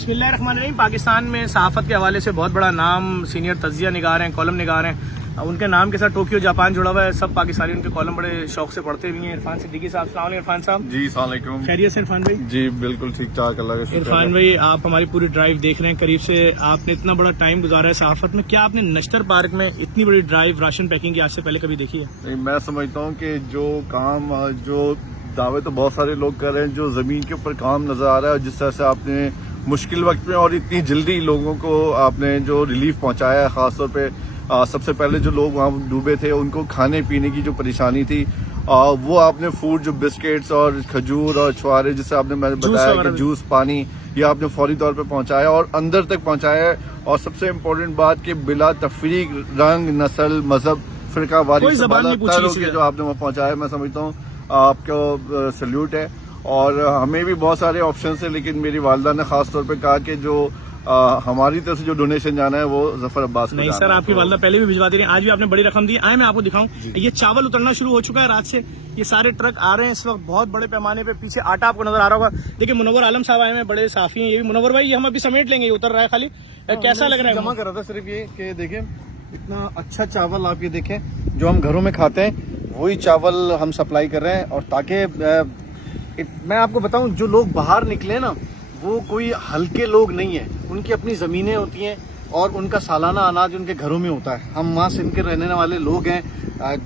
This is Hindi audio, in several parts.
बिस्मिल्लाहिर्रहमानिर्रहीम। पाकिस्तान में सहाफ़त के हवाले से बहुत बड़ा नाम सीनियर तज़िया निगार हैं, कॉलम निगार हैं। उनके नाम के साथ टोक्यो जापान जुड़ा हुआ है। सब पाकिस्तानी उनके कॉलम बड़े शौक से पढ़ते भी हैं। इरफान सिद्दीकी साहब, अस्सलाम वालेकुम इरफान साहब। जी अस्सलाम वालेकुम। खैरियत से इरफान भाई? जी बिल्कुल ठीक ठाक, अल्लाह का शुक्र है। इरफान भाई, आप हमारी पूरी ड्राइव देख रहे हैं करीब से। आपने इतना बड़ा टाइम गुजारा है सहाफ़त में, क्या आपने नश्तर पार्क में इतनी बड़ी ड्राइव राशन पैकिंग की आज से पहले कभी देखी है? नहीं, मैं समझता हूँ कि जो काम जो दावे तो बहुत सारे लोग कर रहे हैं, जो जमीन के ऊपर काम नजर आ रहा है, जिस तरह से आपने मुश्किल वक्त में और इतनी जल्दी लोगों को आपने जो रिलीफ पहुंचाया है, खासतौर पे सबसे पहले जो लोग वहाँ डूबे थे उनको खाने पीने की जो परेशानी थी, वो आपने फूड जो बिस्किट्स और खजूर और छुआरे, जिससे आपने मैंने बताया कि जूस पानी, ये आपने फौरी तौर पे पहुंचाया और अंदर तक पहुंचाया है। और सबसे इम्पोर्टेंट बात कि बिला तफरीक रंग नस्ल मजहब फिरका वारी जो आपने वहाँ पहुंचाया, मैं समझता हूँ आपको सल्यूट है। और हमें भी बहुत सारे ऑप्शन है, लेकिन मेरी वालदा ने खास तौर पे कहा कि जो हमारी तरफ से जो डोनेशन जाना है वो जफर अब्बास को नहीं सर, आपकी वालदा पहले भी भिजवाती रही, आज भी आपने बड़ी रकम दी। आए मैं आपको दिखाऊं, ये चावल उतरना शुरू हो चुका है रात से। ये सारे ट्रक आ रहे हैं इस वक्त बहुत बड़े पैमाने पे। पीछे आटा आपको नजर आ रहा होगा। देखिए मुनव्वर आलम साहब आए हैं, बड़े साफी हैं ये भी। मुनव्वर भाई, ये हम अभी समेट लेंगे, ये उतर रहा है खाली। कैसा लग रहा है? जमा कर रहा था सिर्फ ये कि देखें इतना अच्छा चावल, आप ये देखें जो हम घरों में खाते हैं वही चावल हम सप्लाई कर रहे हैं। और ताकि मैं आपको बताऊं, जो लोग बाहर निकले ना वो कोई हल्के लोग नहीं है, उनकी अपनी ज़मीनें होती हैं और उनका सालाना अनाज उनके घरों में होता है। हम वहाँ से इनके रहने वाले लोग हैं,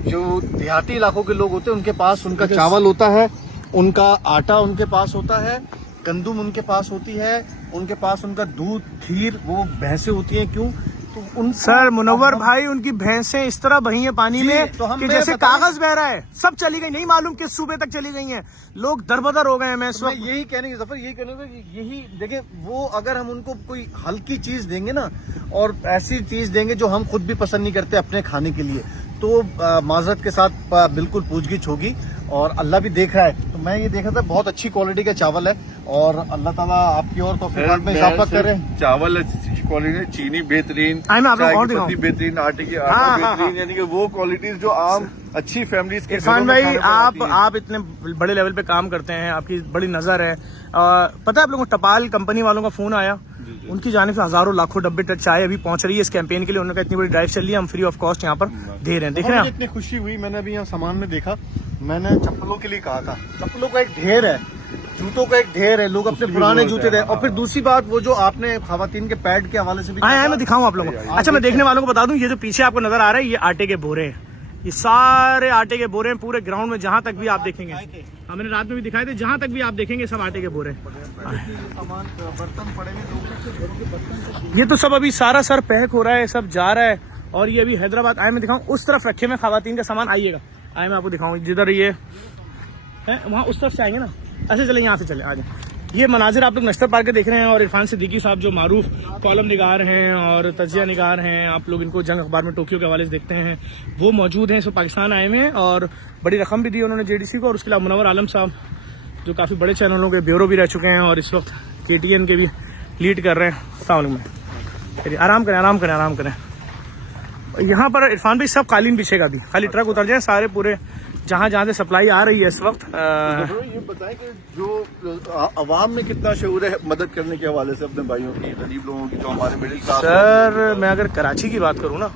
जो देहाती इलाकों के लोग होते हैं उनके पास उनका चावल होता है, उनका आटा उनके पास होता है, गंदुम उनके पास होती है, उनके पास उनका दूध खीर, वो भैंसें होती हैं। क्यों? तो उन सर मुनव्वर भाई, उनकी भैंसें इस तरह बही हैं पानी में कि जैसे कागज बह रहा है। सब चली गई, नहीं मालूम किस सूबे तक चली गई हैं। लोग दरबदर हो गए हैं। मैं यही कहने की जफर, यही कहने का यही देखें, वो अगर हम उनको कोई हल्की चीज देंगे ना और ऐसी चीज देंगे जो हम खुद भी पसंद नहीं करते अपने खाने के लिए, तो माजरत के साथ बिल्कुल पूछगिछ होगी और अल्लाह भी देख रहा है। तो मैं ये देखा था, बहुत अच्छी क्वालिटी का चावल है और अल्लाह ताला आपकी और तौफीक में इजाफा करे। चावल क्वालिटी, चीनी बेहतरीन, बेहतरीन, आटे की बेहतरीन, यानी कि वो क्वालिटीज जो आम अच्छी फैमिलीज के। इरफान भाई, आप इतने बड़े लेवल पे काम करते हैं, आपकी बड़ी नजर है। पता है आप लोगों को टपाल कंपनी वालों का फोन आया, उनकी जानिब से हजारों लाखों डब्बे चाय अभी पहुंच रही है इस कैंपेन के लिए। उन्होंने कहा इतनी बड़ी ड्राइव चल रही है, हम फ्री ऑफ कॉस्ट यहाँ पर दे रहे हैं। देख रहे हैं, इतनी खुशी हुई। मैंने अभी यहाँ सामान में देखा, मैंने चप्पलों के लिए कहा था, चप्पलों का एक ढेर है, जूतों का एक ढेर है, लोग अपने पुराने जूते दे। और फिर दूसरी बात, वो जो आपने खवातीन के पैड के हवाले से भी आए मैं दिखाऊं आप लोगों को। अच्छा, मैं देखने वालों को बता दूं, ये जो पीछे आपको नजर आ रहा है, ये आटे के बोरे हैं। ये सारे आटे के बोरे हैं पूरे ग्राउंड में, जहां तक भी आप देखेंगे। हमने रात में भी दिखाए थे, जहां तक भी आप देखेंगे सब आटे के बोरे। ये तो सब अभी सारा सर पैक हो रहा है, सब जा रहा है। और ये अभी हैदराबाद आए मैं दिखाऊं, उस तरफ रखे मैं खवातीन का सामान। आइएगा, आए मैं आपको दिखाऊं, जिधर ये है वहाँ उस तरफ से आएंगे ना। ऐसे चले, यहाँ से चले, आ जाए। ये मनाजिर आप लोग नश्तर पार्क के देख रहे हैं। और इरफान सिद्दीकी साहब जो मारूफ कॉलम निगार हैं और तजिया निगार हैं, आप लोग इनको जंग अखबार में टोक्यो के हवाले से देखते हैं, वो मौजूद हैं। इस पाकिस्तान आए हुए हैं और बड़ी रकम भी दी उन्होंने जेडीसी को। और उसके अलावा मुनव्वर आलम साहब जो काफ़ी बड़े चैनलों के ब्यूरो भी रह चुके हैं और इस वक्त KTN के भी लीड कर रहे हैं। अस्सलाम, आराम करें, आराम करें, आराम करें। यहाँ पर इरफान भाई सब कालीन बिछेगा भी, खाली ट्रक उतर जाए सारे पूरे, जहाँ जहाँ से सप्लाई आ रही है इस वक्त। ये बताएं कि जो अवाम में कितना शऊर है मदद करने के हवाले से अपने भाइयों की, गरीब लोगों की, जो हमारे मिडिल क्लास। सर मैं अगर कराची की बात करूँ ना,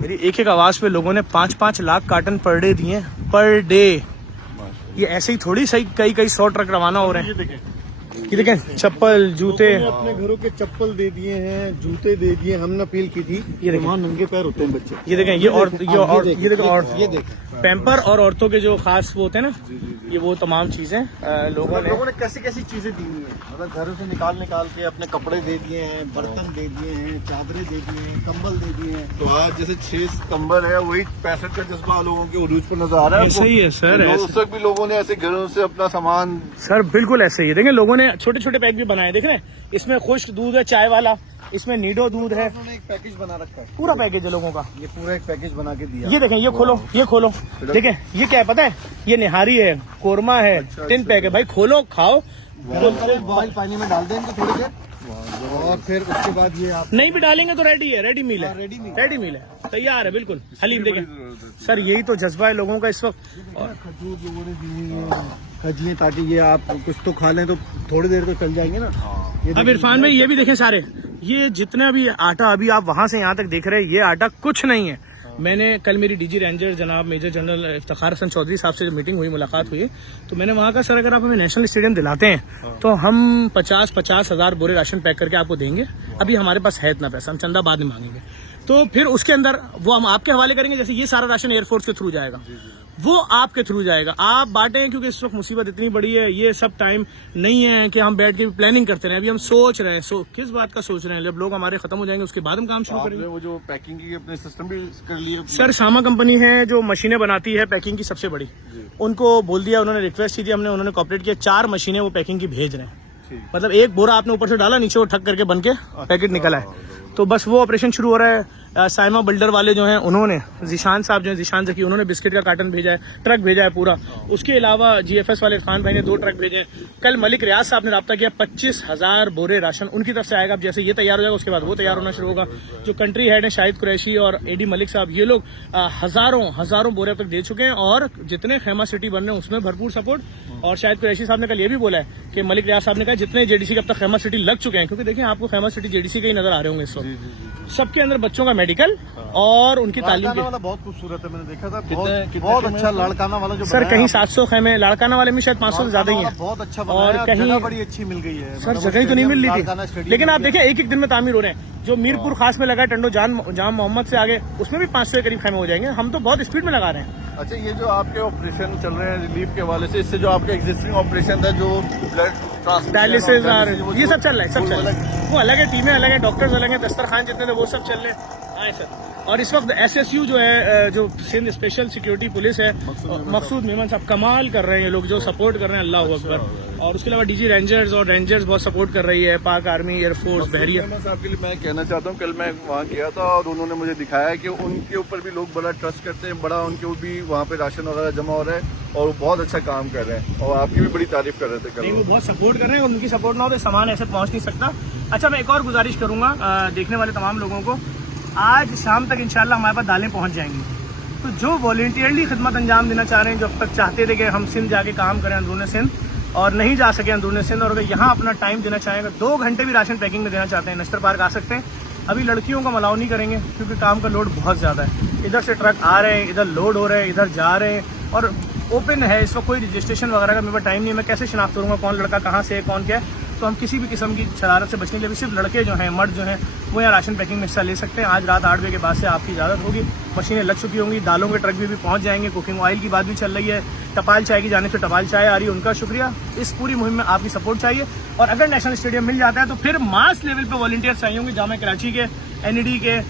मेरी एक एक आवाज पे लोगों ने 5-5 लाख कार्टन पर डे दिए, पर डे। ये ऐसे ही थोड़ी सही कई 100 ट्रक रवाना हो रहे हैं। ये देखें, चप्पल जूते, अपने घरों के चप्पल दे दिए हैं, जूते दे दिए। हमने अपील की थी, ये देखें नंगे पैर होते हैं बच्चे। ये देखें, ये देखें पैम्पर और औरतों के जो खास वो होते हैं ना, ये वो तमाम चीजें लोगों ने कैसी कैसी चीजें दी हुई हैं। मतलब घरों से निकाल के अपने कपड़े दे दिए हैं, बर्तन दे दिए हैं, चादरें दे दिए हैं, कंबल दे दिए हैं। तो आज जैसे 6 सितंबर है, वही 65 का जज्बा लोगों के उरूज पर नजर आ रहा है। ऐसे ही है सर, उस वक्त भी लोगों ने ऐसे घरों से अपना सामान। सर बिल्कुल ऐसे ही है। देखें लोगों ने छोटे छोटे पैक भी बनाए, देख रहे हैं, इसमें खुश्क दूध है चाय वाला, इसमें नीडो दूध है। उन्होंने एक पैकेज बना रखा है, पूरा पैकेज है लोगों का। ये पूरा एक पैकेज बना के दिया। ये देखें, ये खोलो, ये खोलो, देखें ये क्या है पता है, ये निहारी है, कोरमा है, 3 पैक है भाई। खोलो, खाओ, बॉइल पानी में डाल देंगे थोड़ी देर, और फिर उसके बाद ये आप नहीं भी डालेंगे तो रेडी है, रेडी मील है, रेडी मील है, तैयार है बिल्कुल। हलीम देखें सर, यही तो जज्बा है लोगों का इस वक्त। और खजूर लोगों ने दी हुई है, खजलें, ताकि ये आप कुछ तो खा लें तो थोड़ी देर तो चल जाएंगे ना। अब इरफान भाई ये भी देखें सारे, ये जितने भी आटा अभी आप वहां से यहाँ तक देख रहे हैं, ये आटा कुछ नहीं है। मैंने कल मेरी डीजी रेंजर जनाब मेजर जनरल इफ्तिखार हसन चौधरी साहब से मीटिंग हुई, मुलाकात हुई, तो मैंने वहाँ का सर अगर आप हमें नेशनल स्टेडियम दिलाते हैं तो हम 50 हज़ार बोरे राशन पैक करके आपको देंगे। अभी हमारे पास है इतना पैसा, हम चंदा बाद में मांगेंगे, तो फिर उसके अंदर वो हम आपके हवाले करेंगे। जैसे ये सारा राशन एयरफोर्स के थ्रू जाएगा, वो आपके थ्रू जाएगा, आप बांटें, क्योंकि इस वक्त मुसीबत इतनी बड़ी है, ये सब टाइम नहीं है कि हम बैठ के प्लानिंग करते रहे। अभी हम सोच रहे हैं, किस बात का सोच रहे हैं, जब लोग हमारे खत्म हो जाएंगे उसके बाद हम काम शुरू करेंगे। वो जो पैकिंग की अपने सिस्टम भी कर लिए सर, सामा कंपनी है जो मशीनें बनाती है पैकिंग की सबसे बड़ी, उनको बोल दिया, उन्होंने रिक्वेस्ट की थी, हमने, उन्होंने कॉपरेट किया, 4 मशीनें वो पैकिंग की भेज रहे हैं। मतलब एक बोरा आपने ऊपर से डाला, नीचे वो ठक करके बन के पैकेट निकला है, तो बस वो ऑपरेशन शुरू हो रहा है। साइमा बिल्डर वाले जो हैं उन्होंने, जिशान साहब जो हैं, जिशान जकी, उन्होंने बिस्किट का कार्टन भेजा है, ट्रक भेजा है पूरा। उसके अलावा जीएफएस वाले इरफान भाई ने 2 ट्रक भेजे हैं। कल मलिक रियाज साहब ने रब्ता किया, 25,000 बोरे राशन उनकी तरफ से आएगा। अब जैसे ये तैयार हो जाएगा उसके बाद वो तैयार होना शुरू होगा। जो कंट्री हेड है शाहिद कुरैशी और एडी मलिक साहब, ये लोग हजारों बोरे अब तक दे चुके हैं, और जितने खेमा सिटी बन रहे हैं उसमें भरपूर सपोर्ट। और शाहिद कुरैशी साहब ने कल ये भी बोला है कि मलिक रियाज साहब ने कहा जितने जेडीसी के अब तक खेमा सिटी लग चुके हैं, क्योंकि देखिए आपको खेमा सिटी जेडीसी के ही नजर आ रहे होंगे इस वक्त, सबके अंदर बच्चों का मेडिकल और उनकी तालीम के। वाला बहुत खूबसूरत है, मैंने देखा था, बहुत अच्छा लाड़काना वाला जो सर कहीं 700 खेमे, लाड़काना वाले में शायद 500 से ज्यादा ही है, बहुत अच्छा और कहीं बड़ी अच्छी मिल गई है। सर जगह तो नहीं मिल रही थी, लेकिन आप देखिए एक दिन में तामीर हो रहे हैं। जो मीरपुर खास में लगा है टंडो जाम मोहम्मद से आगे, उसमें भी 500 के करीब खेमे हो जाएंगे। हम तो बहुत स्पीड में लगा रहे हैं। अच्छा, ये जो आपके ऑपरेशन चल रहे हैं रिलीफ के हवाले से, इससे जो आपका एग्जिस्टिंग ऑपरेशन था, जो ब्लड डायलिसिस और ये सब चल रहा है, सब चल रहा है, वो अलग है, टीमें अलग है, डॉक्टर्स अलग है, दस्तरखान जितने थे वो सब चल रहे हैं सर। और इस वक्त एसएसयू जो है, जो सिंध स्पेशल सिक्योरिटी पुलिस है, मकसूद मेमन साहब कमाल कर रहे हैं, ये लोग जो सपोर्ट कर रहे हैं, अल्लाह अकबर। और उसके अलावा डीजी रेंजर्स और रेंजर्स बहुत सपोर्ट कर रही है, पाक आर्मी, एयरफोर्स, बहरिया। साहब के लिए मैं कहना चाहता हूँ, कल मैं वहाँ गया था और उन्होंने मुझे दिखाया कि उनके ऊपर भी लोग बड़ा ट्रस्ट करते हैं, बड़ा उनके ऊपर भी वहाँ पे राशन वगैरह जमा हो रहा है, और वो बहुत अच्छा काम कर रहे हैं, और आपकी भी बड़ी तारीफ कर रहे थे कल। वो बहुत सपोर्ट कर रहे हैं, और उनकी सपोर्ट ना हो तो सामान ऐसे पहुँच नहीं सकता। अच्छा, मैं एक और गुजारिश करूंगा देखने वाले तमाम लोगों को, आज शाम तक इंशाल्लाह हमारे पास दालें पहुंच जाएंगी। तो जो वॉलंटियरली खिदमत अंजाम देना चाह रहे हैं, जो अब तक चाहते थे कि हम सिंध जाके काम करें अंदरून सिंध, और नहीं जा सके अंदरून सिंध, और अगर यहाँ अपना टाइम देना चाहेंगे, 2 घंटे भी राशन पैकिंग में देना चाहते हैं, नश्तर पार्क आ सकते हैं। अभी लड़कियों का अलाउ नहीं करेंगे क्योंकि काम का लोड बहुत ज़्यादा है। इधर से ट्रक आ रहे हैं, इधर लोड हो रहे हैं, इधर जा रहे हैं, और ओपन है इस वक्त, कोई रजिस्ट्रेशन वगैरह का मेरे पास टाइम नहीं है। मैं कैसे शिनाख्त करूँगा कौन लड़का कहाँ से है, कौन क्या है? तो हम किसी भी किस्म की शरारत से बचने के लिए सिर्फ लड़के जो हैं, मर्द जो हैं, वो यहाँ राशन पैकिंग में हिस्सा ले सकते हैं। आज रात 8 बजे के बाद से आपकी इजाज़त होगी। मशीनें लग चुकी होंगी, दालों के ट्रक भी पहुँच जाएंगे, कुकिंग ऑयल की बात भी चल रही है, टपाल चाय की जाने से टपाल चाय आ रही है, उनका शुक्रिया। इस पूरी मुहिम में आपकी सपोर्ट चाहिए, और अगर नेशनल स्टेडियम मिल जाता है तो फिर मास लेवल पे वॉलंटियर्स चाहिए होंगे, जामा कराची के, एनईडी के,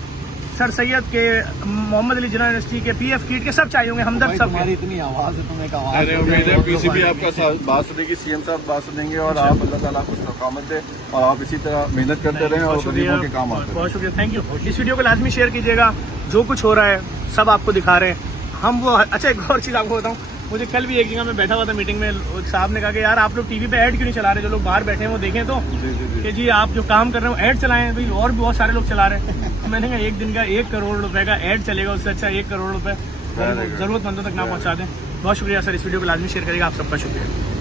सर सैयद के, मोहम्मद अली जिना यूनिवर्सिटी के, पीएफ कीट के, सब चाहिए होंगे, हमदर्द सब। तुम्हारी इतनी आवाज है, तुम्हें एक आवाज है, उम्मीद है पीसीबी आपका बात सुनेगी, सीएम साहब बात सुनेंगे, और आप अल्लाह ताला आपको इस्तकामत दे, और आप इसी तरह मेहनत करते रहें और गरीबों के काम आते हैं। बहुत शुक्रिया, थैंक यू। इस वीडियो को लाजमी शेयर कीजिएगा, जो कुछ हो रहा है सब आपको दिखा रहे हैं हम वो। अच्छा, एक और चीज़ आपको बताऊँ, मुझे कल भी एक जगह में बैठा हुआ था मीटिंग में, साहब ने कहा कि यार आप लोग टीवी पे ऐड क्यों नहीं चला रहे, जो लोग बाहर बैठे हैं वो देखें तो, कि जी आप जो काम कर रहे हो ऐड चलाएं भाई, और भी बहुत सारे लोग चला रहे हैं। मैंने कहा एक दिन का 1 करोड़ रुपए का ऐड चलेगा, उससे अच्छा 1 करोड़ रुपए जरूरतमंदों तक ना पहुंचा दें। बहुत शुक्रिया सर, इस वीडियो को लाजमी शेयर करेगा, आप सबका शुक्रिया।